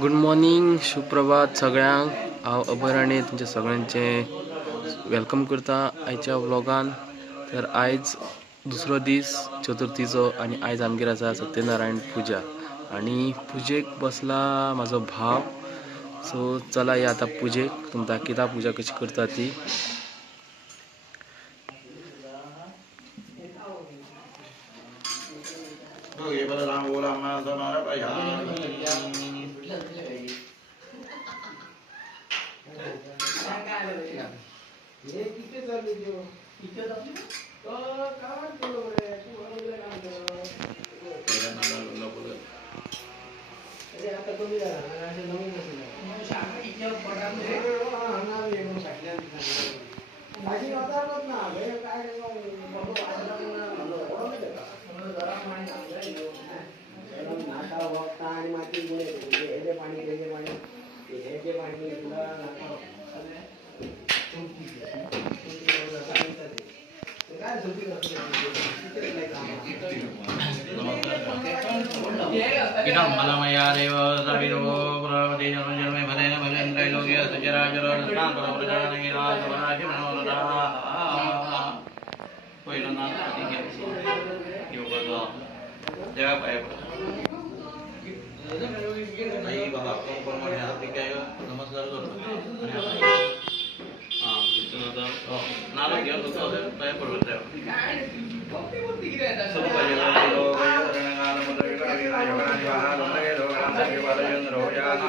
Good morning सुप्रभात सगळ्यांक. हांव अभराणे तुमच्या सगळ्यांचे वेलकम करता आयच्या व्लॉगान तर आयज दुसरो दीस चतुर्थीचो आनी आयज आमगेर आसा सत्यनारायण पुजा. आनी पुजेक बसला म्हाजो भाव. सो चला या आतां पुजेक. तुमकां दाखयता पुजा कशी करता ती बलराम गोलाम समर्पयामि इदं मलमया देव सविदो पुरवति जन्म जन्मे फलेन फलेन त्रैलोक्य सचराचर दत्तां परप्रजानगिराजवराशिमनोरथा पहिलं नाम प्रतिज्ञा योगाचा देवा पाया नाही बाबा कोण कोण म्हणे हात काय नमस्कार करतो आणि आपण हां विष्णुनाथ हो नाला घेऊन होतो पाया पडवत सर्व पाहिजे रणगाल मुद्रा योगानी वाहा लोके लोकांचा विवादयन रोयाना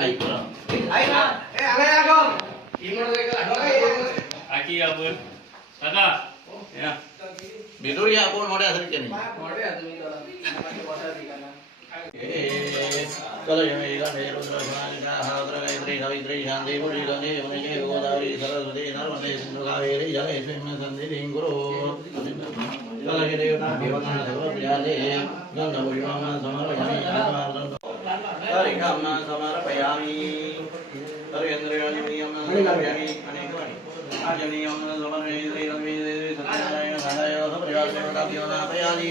ऐक ना. ए आला या गं. आकी आपण मोठ्या असेल की नाही गायत्री सावित्री शांती पुरी गणे मुने गोदावरी सरस्वती नर्मदे सिंधु कावेरी जलेस्मिन् सन्निधिं कुरु चलो हे देवता देवता सर्व प्रियाले गंध पुष्पं समर्पयामि हरिकं समर्पयामि हरेन्द्रियाणि आजनीयं समर्पयामि सत्यनारायण साधाय सप्रियादेवताभ्यो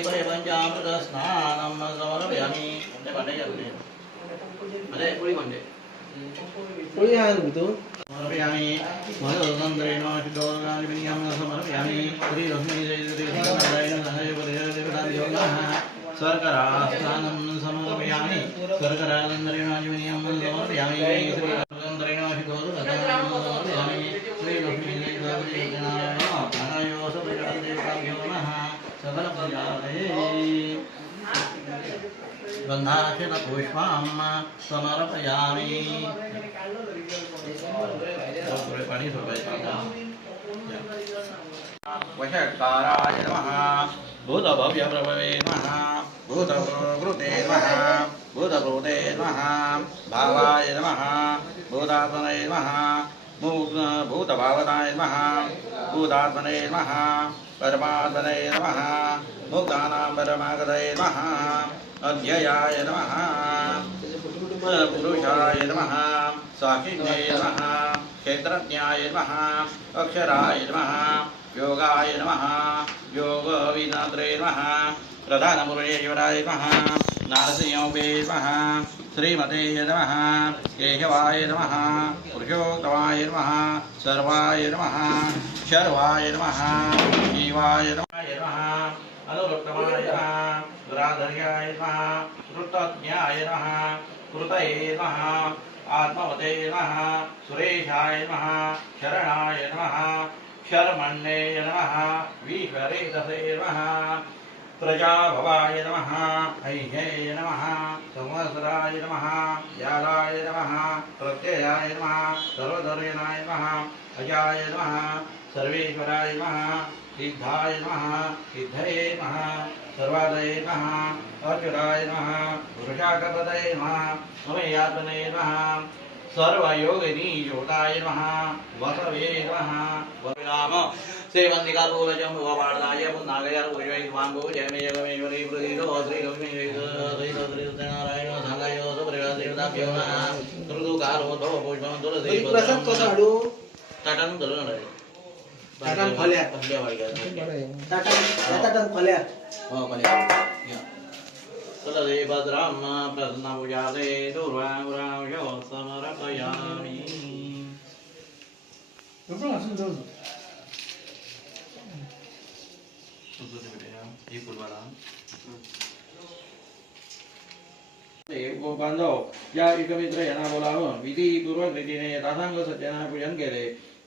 परिपञ्चामृतस्नानं समर्पयामि पोळी आहे तू సమర్పయామి. మధురంధ్రేణోషితోగానిమినియం సమర్పయామి. శ్రీలక్ష్మీ చైత్రీనారాయణ సహయోగదేవదేవతాయోగా స్వర్గరాస్థానం సమర్పయామి. స్వర్గరాజేణోజమినియం సమర్పయామి. శ్రీలక్ష్మీ చైత్రీనారాయణ సహయోగదేవతాయోగా गन्धाक्षत पुष्पं समर्पयामि वषट्काराय नमः। भूतभव्यप्रभवे नमः भूतप्रकृते नमः भूतभूते नमः भावाय नमः। भूतात्मने नमः भूतभावनाय नमः भूतात्मने नमः परमात्मने नमः मुक्तानां परमागतये नमः अध्ययाय नमः पुरुषाय नमः साक्षिणे नमः क्षेत्रज्ञाय नमः अक्षराय नमः योगाय नमः योगविनात्रे नमः प्रधानमुरळीश्वराय नमः नारसिंहवे नमः श्रीमते नमः केशवाय नमः पुरुषोत्तमाय नमः सर्वाय नमः शर्वाय नमः शिवाय नमः नमः अनुरुत्तमाय नमः दुराधर्याय नमः। कृतज्ञाय नमः। कृतये नमः। आत्मवते नमः। सुरेशाय नमः। शरणाय नमः। शर्मण्ये नमः। विश्वरेतसे नमः। प्रजाभवाय नमः। ऐह्ये नमः। संवत्सराय नमः। व्यालाय नमः। प्रत्ययाय नमः। सर्वधर्यनाय नमः। अजाय नमः। सर्वेश्वराय नमः। सिद्धाय नमः सिद्धये नमः सर्वादये नमः अर्जुनाय नमः पुरुषाकपतये नमः नमयात्मने नमः सर्वयोगिनी योगाय नमः वसवे नमः वराम सेवन्तिका पूरजं भगवाणाय पुन्नागयार पूजय स्वांगो जयमे जगमे वरि प्रदीतो श्री लक्ष्मी श्री श्री नारायण संगाय सुप्रिया देवताभ्यो नमः ऋतुकारो तो पुष्पं तुलसी तरी प्रसाद कसा हाडू ताटान खोल्या. ताटान खोल्या. हो खोल्या. समर्पयामि बांधव या एकमित्र यांना बोलावून विधीपूर्वक रीतीने यथासांग सत्यनारायण पूजन केले.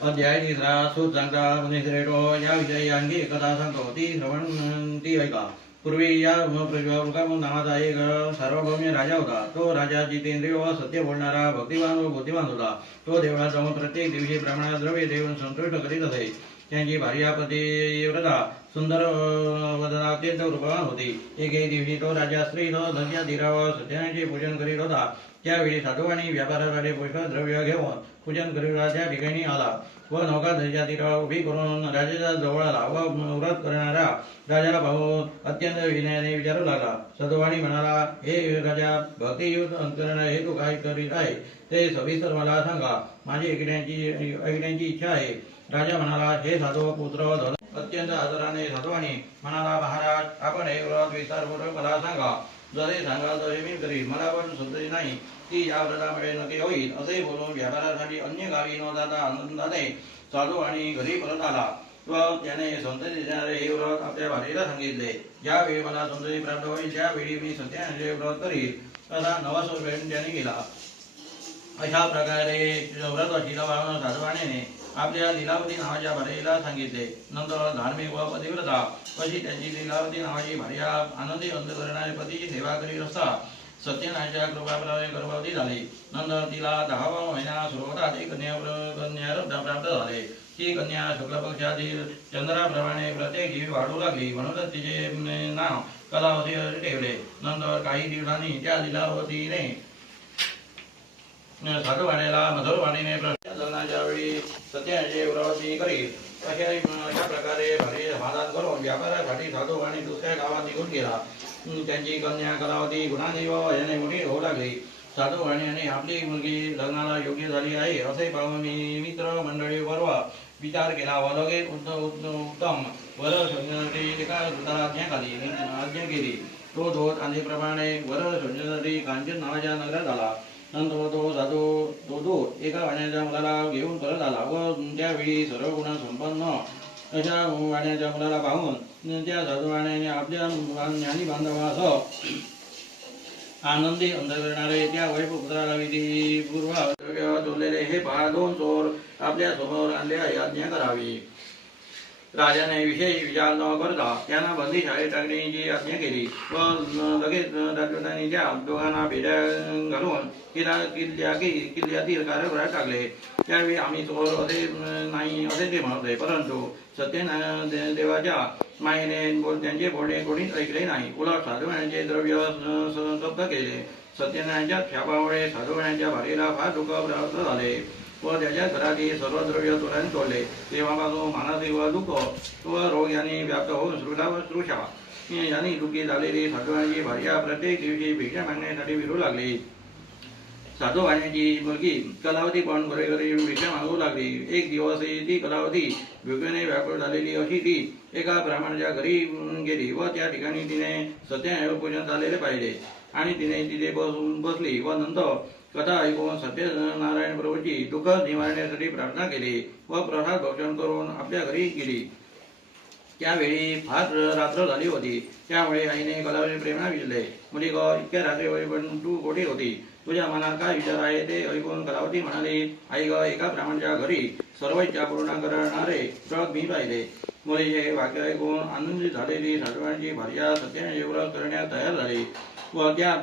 अध्याय तिसरा मुनिश्रेष्ठो या विषयी एकदा कथा श्रवणती श्रवण ती ऐका। पूर्वी या प्रजामुख नावाचा एक सार्वभौम्य राजा होता तो राजा जितेंद्रिय व सत्य बोलणारा भक्तिवान व बुद्धिमान होता तो देवळात जाऊन प्रत्येक दिवशी प्रमाणात द्रव्य देऊन संतुष्ट करीत असे। त्यांची भार्या पतिव्रता सुंदर वदना अत्यंत रूपवान होती. एके दिवशी तो राजा स्त्री धन्या धीरावर सत्यानाचे पूजन करीत होता. त्यावेळी साधूवाणी व्यापारासाठी पुष्कळ द्रव्य घेऊन पूजन करीत त्या ठिकाणी आला. व नौका नदीच्या तीरावर उभी करून राजाच्या जवळ आला व व्रत करणारा राजाला पाहून अत्यंत विनयाने विचारू लागला. सधुवाणी म्हणाला हे राजा भक्तियुक्त अंतरण हे तू काय करीत आहे? ते सविस्तर मला सांगा. माझी ऐकण्याची ऐकण्याची इच्छा आहे. राजा म्हणाला हे साधू पुत्र धन अत्यंत आदराने साधवाणी म्हणाला महाराज आपण हे व्रत विस्तारपूर्वक मला सांगा. जरी सांगाल तरी मी करीन मला पण समजली नाही. ती या व्रतामुळे नक्की होईल असे बोलून व्यापारासाठी अन्य गावी न जाता आनंदाने चालू आणि घरी परत आला. व त्याने संतती देणारे हे व्रत आपल्या भाषेला सांगितले. ज्यावेळी मला संतती प्राप्त होईल त्यावेळी मी सत्याचे व्रत करील असा नवा सोबेन त्याने केला. अशा प्रकारे व्रत शिलवाहन साधवाने आपल्या लीलावती नावाच्या भार्येला सांगितले. नंतर धार्मिक व पतिव्रता. पशी त्यांची लीलावती नावाची भार्या आनंदी अंत करणारे पतीची सेवा करीत असता सत्यनारायणच्या कृपाप्रमाणे गर्भवती झाली. नंतर तिला दहावा महिना सुरुवातात एक कन्या कन्या प्राप्त झाले. ती कन्या शुक्ल पक्षातील चंद्राप्रमाणे प्रत्येक जीव वाढू लागली. म्हणूनच तिचे नाव कलावती ठेवले. नंतर काही दिवसांनी त्या लिलावतीने साधूवाणीला मधुरवाणीने लग्नाच्या वेळी सत्याचे प्रवृत्ती करीत अशा अशा प्रकारे भारी समाधान करून व्यापारासाठी साधूवाणी दुसऱ्या गावात निघून गेला त्यांची कन्या कलावती गुणाने व याने मोठी होऊ लागली साधूवाणीने आपली मुलगी लग्नाला योग्य झाली आहे असे पाहून मी मित्र मंडळी बरोबर विचार केला व लगेच उत्तम वर शोधण्यासाठी एका दूताला आज्ञा खाली आज्ञा केली तो धोत आणि प्रमाणे वर शोधण्यासाठी कांचन नावाच्या नगरात आला नंतर तो जातो तो दूत एका वाण्याच्या मुलाला घेऊन परत आला व त्यावेळी सर्व गुण संपन्न. अशा वाण्याच्या मुलाला पाहून त्या साधू वाण्याने आपल्या ज्ञानी बांधवासह आनंदी अंध करणारे त्या राविधी पूर्वा जोडलेले हे पहा दोन चोर आपल्यासमोर आणल्या याज्ञा करावी. राजाने विशेष विचार न करता त्यांना बंदी शाळेत टाकण्याची आज्ञा केली. व लगेच राजवतांनी त्या दोघांना भेड्या घालून किल्ला किल्ल्या किल्ल्यातील कार्यक्रमात टाकले. त्यावेळी आम्ही चोर असे नाही असे ते म्हणत परंतु सत्यनारायण देवाच्या मायेने बोल- त्यांचे बोलणे कोणीच ऐकले नाही. उलट साधवण्याचे द्रव्य जप्त केले. सत्यनारायणच्या ख्यापामुळे साधवण्याच्या भारीला फार दुःख प्राप्त झाले. व त्याच्या घरातील सर्व द्रव्य चोराने तोडले. तेव्हापासून मानसिक व दुःख व रोग यांनी व्याप्त होऊन श्रुला व श्रुषा यांनी दुःखी झालेली साधवांची भार्या प्रत्येक दिवशी भिक्षा मागण्यासाठी विरू लागली. साधू वाण्याची मुलगी कलावती पण घरोघरी भिक्षा मागू लागली. एक दिवस ती कलावती भुकेने व्याकुळ झालेली अशी ती एका ब्राह्मणाच्या घरी गेली व त्या ठिकाणी तिने सत्यनारायण पूजन झालेले पाहिले. आणि तिने तिथे बसून बसली व नंतर कथा ऐकून सत्यनारायण प्रभूची दुःख निवारण्यासाठी प्रार्थना केली व प्रसाद भक्षण करून आपल्या घरी गेली. त्यावेळी फार रात्र झाली होती. त्यामुळे आईने कलावरी प्रेरणा विजले मुली ग इतक्या रात्री पण तू कोठे होती? तुझ्या मनात काय विचार आहे ते ऐकून कलावती म्हणाली आई ग एका ब्राह्मणच्या घरी सर्व इच्छा पूर्ण करणारे ट्रक मी पाहिले मुलीचे हे वाक्य ऐकून आनंदित झालेली साधवांची भार्या सत्यने जेवढं करण्यास तयार झाली व त्या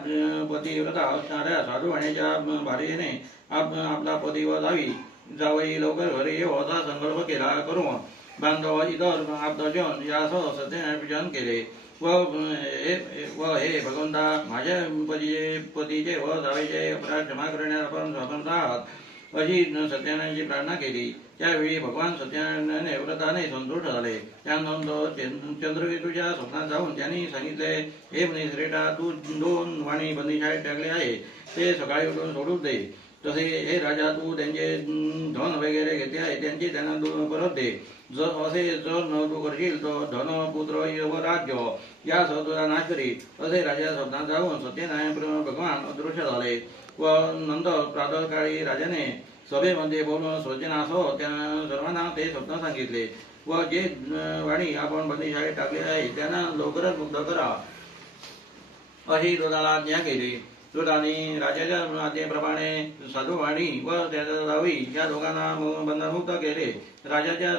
पतिव्रता असणाऱ्या साधुवाण्याच्या भार्येने आप आपला पतिव जावी जावई लवकर घरी येव असा संकल्प केला करू बांधव इतर आपदजन यासह सत्याने केले व हे व हे भगवंता माझ्या पतीचे पतीचे व जावेचे अपराध क्षमा करण्यास आपण स्वतंत्र आहात अशी सत्यानारायणची प्रार्थना केली. त्यावेळी भगवान सत्यनारायणाने व्रताने संतुष्ट झाले त्यानंतर चंद्रकेतूच्या स्वप्नात जाऊन त्यांनी सांगितले हे म्हणे श्रेटा तू दोन वाणी बंदीशाळेत टाकले आहे. ते सकाळी उठून सोडून दे. तसे हे राजा तू त्यांचे धन वगैरे घेतले आहे. त्यांची त्यांना तू परत दे. जर असे जर न तू करशील तर धन पुत्र व राज्य या तुझा नाश करी. असे राजा स्वप्नात जाऊन सत्यनारायण भगवान अदृश्य झाले. व नंद प्रातकाळी राजाने सभेमध्ये बोलून स्वजनासह हो, त्या सर्वांना ते स्वप्न सांगितले. व जे वाणी आपण बंदीशाळेत टाकले आहे त्यांना लवकरच मुक्त करा. अशी दुधाला आज्ञा केली. दुधाने राजाच्या आज्ञेप्रमाणे साधुवाणी व त्याचा जावी या दोघांना बंधनमुक्त केले. राजाच्या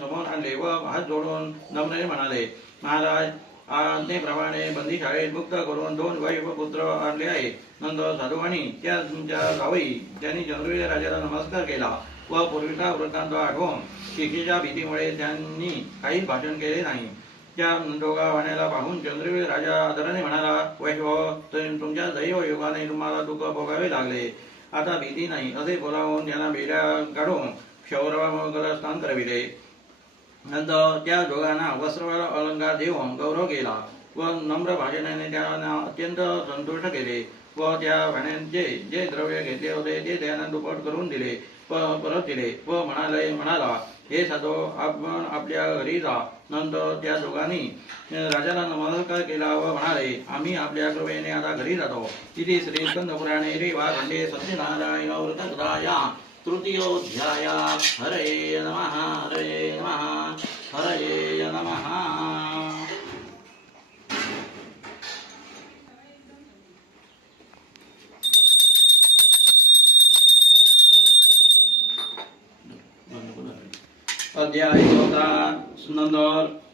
समोर आणले व हात जोडून नम्रने म्हणाले महाराज आज्ञेप्रमाणे बंदीशाळेत मुक्त करून दोन वैव पुत्र आणले आहे. नंतर साधुवाणी त्या तुमच्या जावई त्यांनी चंद्रवीर राजाला नमस्कार केला व पूर्वीचा वृत्तांत आठवून शिक्षेच्या भीतीमुळे त्यांनी काहीच भाषण केले नाही. त्या दोघा वाण्याला पाहून चंद्रवीर राजा आदराने म्हणाला वैभव तुमच्या दैव योगाने तुम्हाला दुःख भोगावे लागले. आता भीती नाही. असे बोलावून त्यांना बेड्या काढून क्षौरवाला स्नान करविले. नंतर त्या दोघांना वस्त्र अलंकार देऊन गौरव केला व नम्र भाषणाने त्यांना अत्यंत संतुष्ट केले व त्या भाण्यांचे जे द्रव्य घेतले होते ते त्यांना दुपट करून दिले परत दिले व म्हणाले म्हणाला हे साधो आपण आपल्या घरी जा. नंतर त्या दोघांनी राजाला नमस्कार केला व म्हणाले आम्ही आपल्या कृपेने आता घरी जातो. तिथे श्री स्कंद रे वा खंडे सत्यनारायण वृतकथाया तृतीयोध्याया हरे नमः हरे नमः हरे नमः। अध्याय होता सुंदर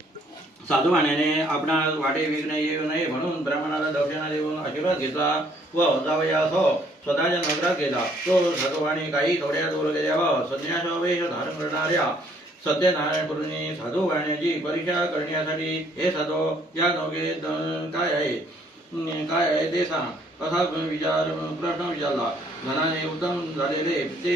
साधुवाण्याने आपणास वाटे विघ्न येऊ नये म्हणून ब्राह्मणाला दक्षिणा देऊन आशीर्वाद घेतला व जावयासह स्वतःच्या नगरात गेला तो साधुवाणी काही थोड्या दूर गेल्यावर संन्यासावेश धारण करणाऱ्या सत्यनारायण गुरुंनी साधुवाण्याची परीक्षा करण्यासाठी हे साधो या नौके काय आहे? काय आहे ते सांग. असा विचार प्रश्न विचारला. धनाने उत्तम झालेले ते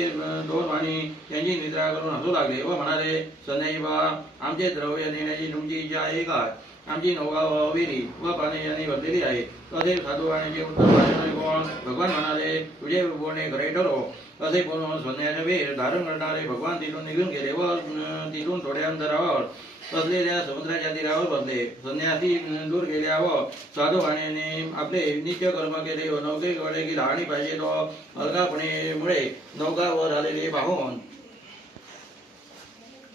दोन वाणी त्यांची निद्रा करून हसू लागले व म्हणाले सनई बा आमचे द्रव्य नेण्याची तुमची इच्छा आहे का? आमची नौका हवेली व पाणी यांनी भरलेली आहे. तसे साधू साधुवाणीचे उत्तम भाषण ऐकून भगवान म्हणाले तुझे बोलणे खरे ठरो. असे बोलून सोन्याचे वेळ धारण करणारे भगवान तिथून निघून गेले व तिथून थोड्या अंतरावर असलेल्या समुद्राच्या तीरावर बसले. संन्यासी दूर गेल्यावर साधुवाणीने आपले नित्य कर्म केले व नौकेकडे गेला आणि पाहिजे तो अलगापणेमुळे नौकावर आलेले पाहून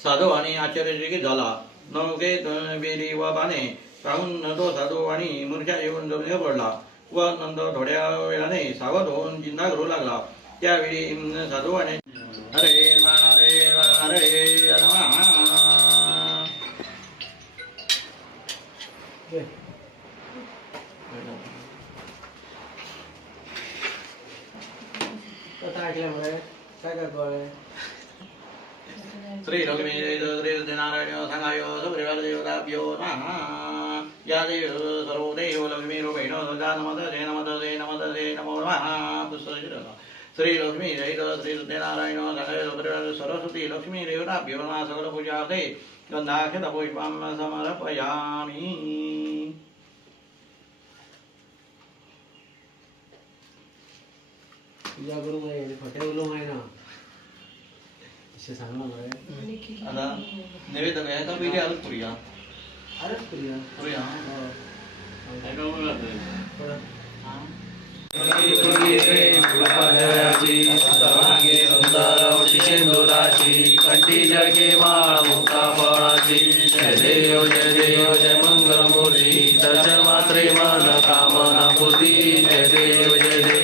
साधू आणि आश्चर्यचकित झाला. नौकेत अं, बेली व बाणे पाहून तो साधू आणि मूर्छा येऊन जमिनीवर पडला व नंतर थोड्या वेळाने सावध होऊन चिंता करू लागला. त्यावेळी अं, साधूवाने अरे हरे हरे नमः कथा ऐकल्यामुळे काय काय कळले श्री लक्ष्मी श्री सत्यनारायण सांगाय सुप्रिवाल देवताभ्यो नमः या देव सर्व देव लक्ष्मी रूपेण सदा नमदसे नमदसे नमदसे नमो नमः पुस्तक श्री लक्ष्मी रहित श्री सत्यनारायण सांगाय सुप्रिवाल सरस्वती लक्ष्मी देवताभ्यो नमः सकल पूजा ते गंधाक्षत पुष्पं तुझ्या बरोबर आहे खोटे उलोवंक जायना अशें सांगलां मरे आतां नवेदन येता पयलीं आलोच करुया आलोच करुया करुया शिंदुराची कंटी जगे माळ मुक्ता बळाची जय देव जय देव जय मंगलमूर्ती। दर्शन मात्रे मन कामना पूर्ती। जय देव जय देव।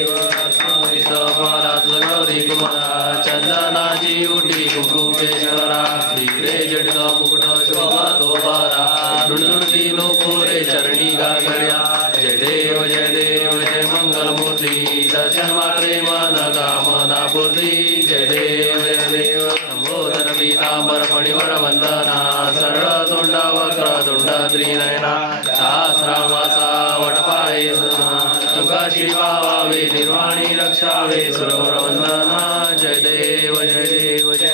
बारा धिगरे जडगा फुगडा शोभा तो बारा. ढुंढुंची लोकोरे चरणी गागड्या जय देव जय देव जय मंगलमूर्ती. दर्शन मात्रे मन कामना पूर्ती जय देव जय देव. संबोधन पीतांबर फणीवर वंदना. सरळ तोंडा वक्र तोंड त्रिनयना. सहस्रावासा वटपाळे तुकाशी पावावे निर्वाणी रक्षावे. सुरवर वंदना. जय देव जय देव जय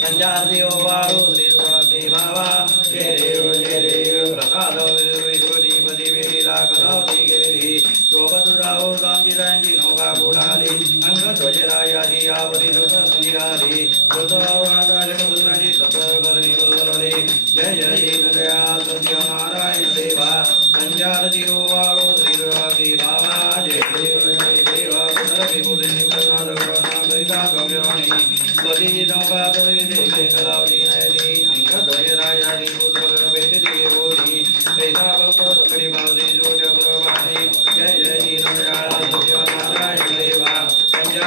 Sanjari Ovaru Sri Bhava Shri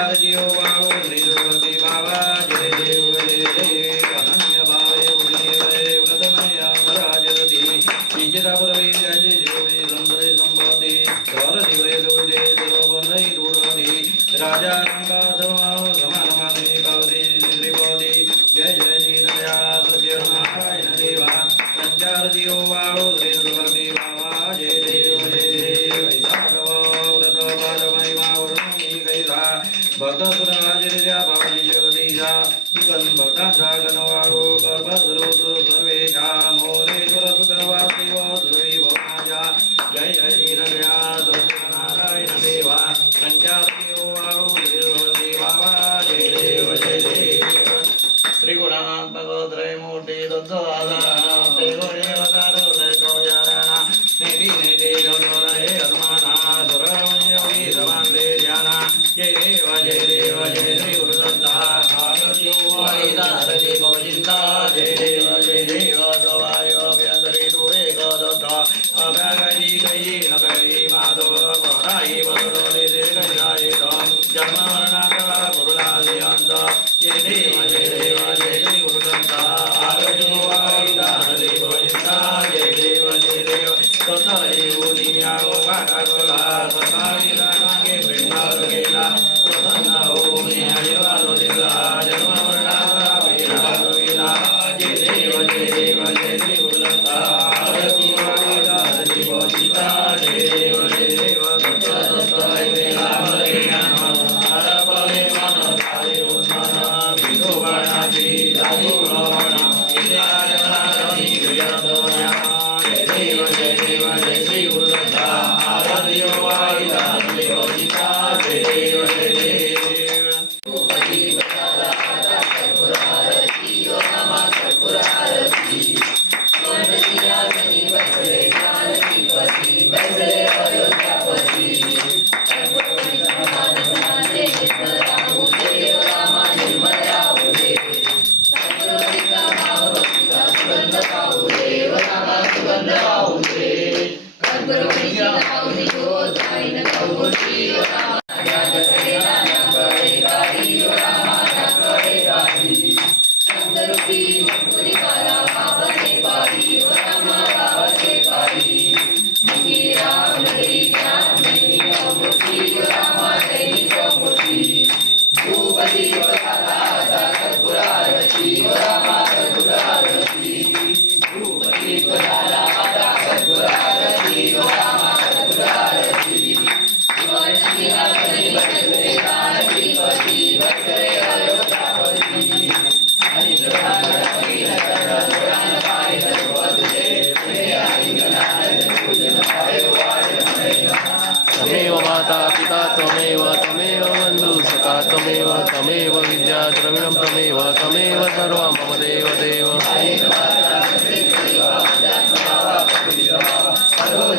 Cardio.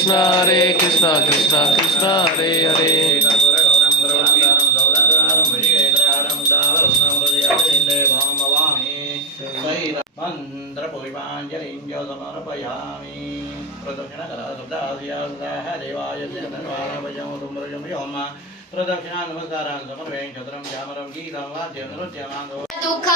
हरे कृष्ण हरे कृष्ण कृष्ण कृष्ण हरे हरे मन्त्रपुष्पाञ्जलिं समर्पयामि प्रदक्षिणकराशब्दाः देवाय जगन्वानभजं व्योम प्रदक्षिणा नमस्कारान् समर्पयं चतुरं चामरं गीतं वाद्यं नृत्यमान्दो दुःख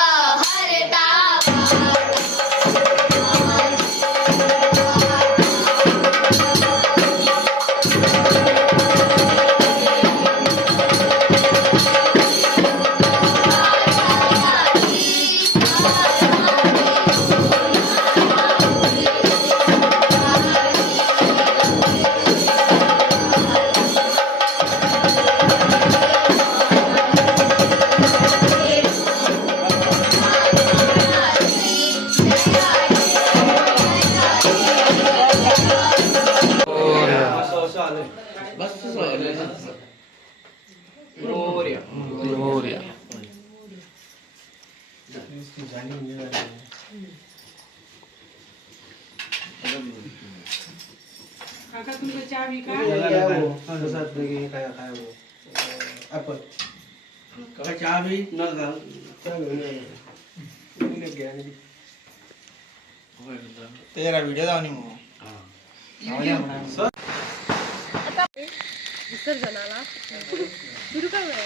काका तुमचा चहा बी न घाल होय दादा. तेरा व्हिडिओ जाऊन मग विसर्जनाला सुरू करूया.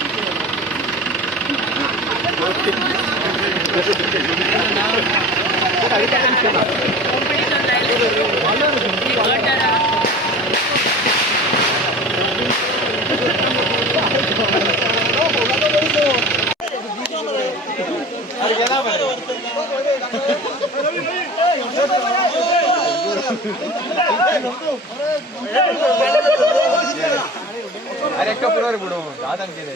अरे कपड़े बुडो दादा केले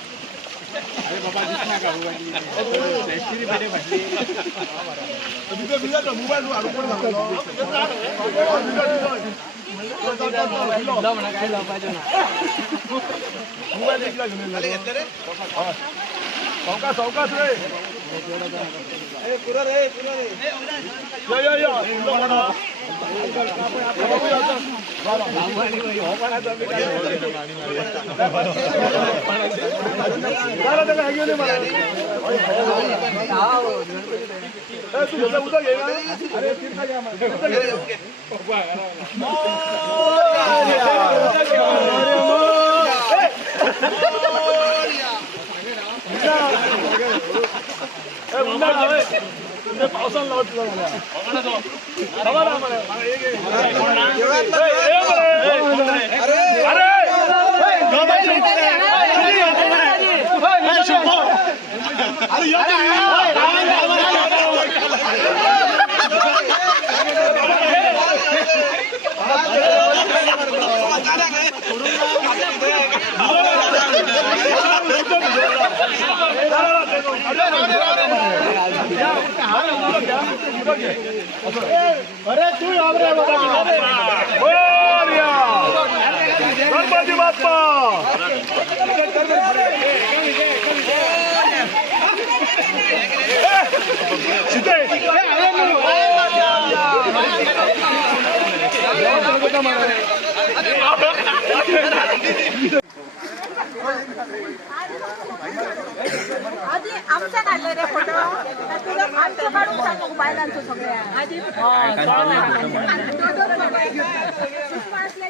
अरे बाबा दिसना का हुआ जी एक्चुअली मेरे भटले तो बिल्कुल बिल्कुल तो मोबाइल लो आरोपण लगा लो लो म्हणा काय लावा जो ना मोबाइल एक लाख घेऊन आले घेतले रे सौका सौका रे ए पुरा रे पुरा रे यो यो यो 야, 문나 나와. आणि- तेरा व्हिडिओ जाऊन मग विसर्जनाला सुरू का वेळ गणपती बाप्पा आधी आमचा काढलं रे फोटो. तुझं आमचं काढून सांग मोबाईलांचं सगळ्या? आधी असल्या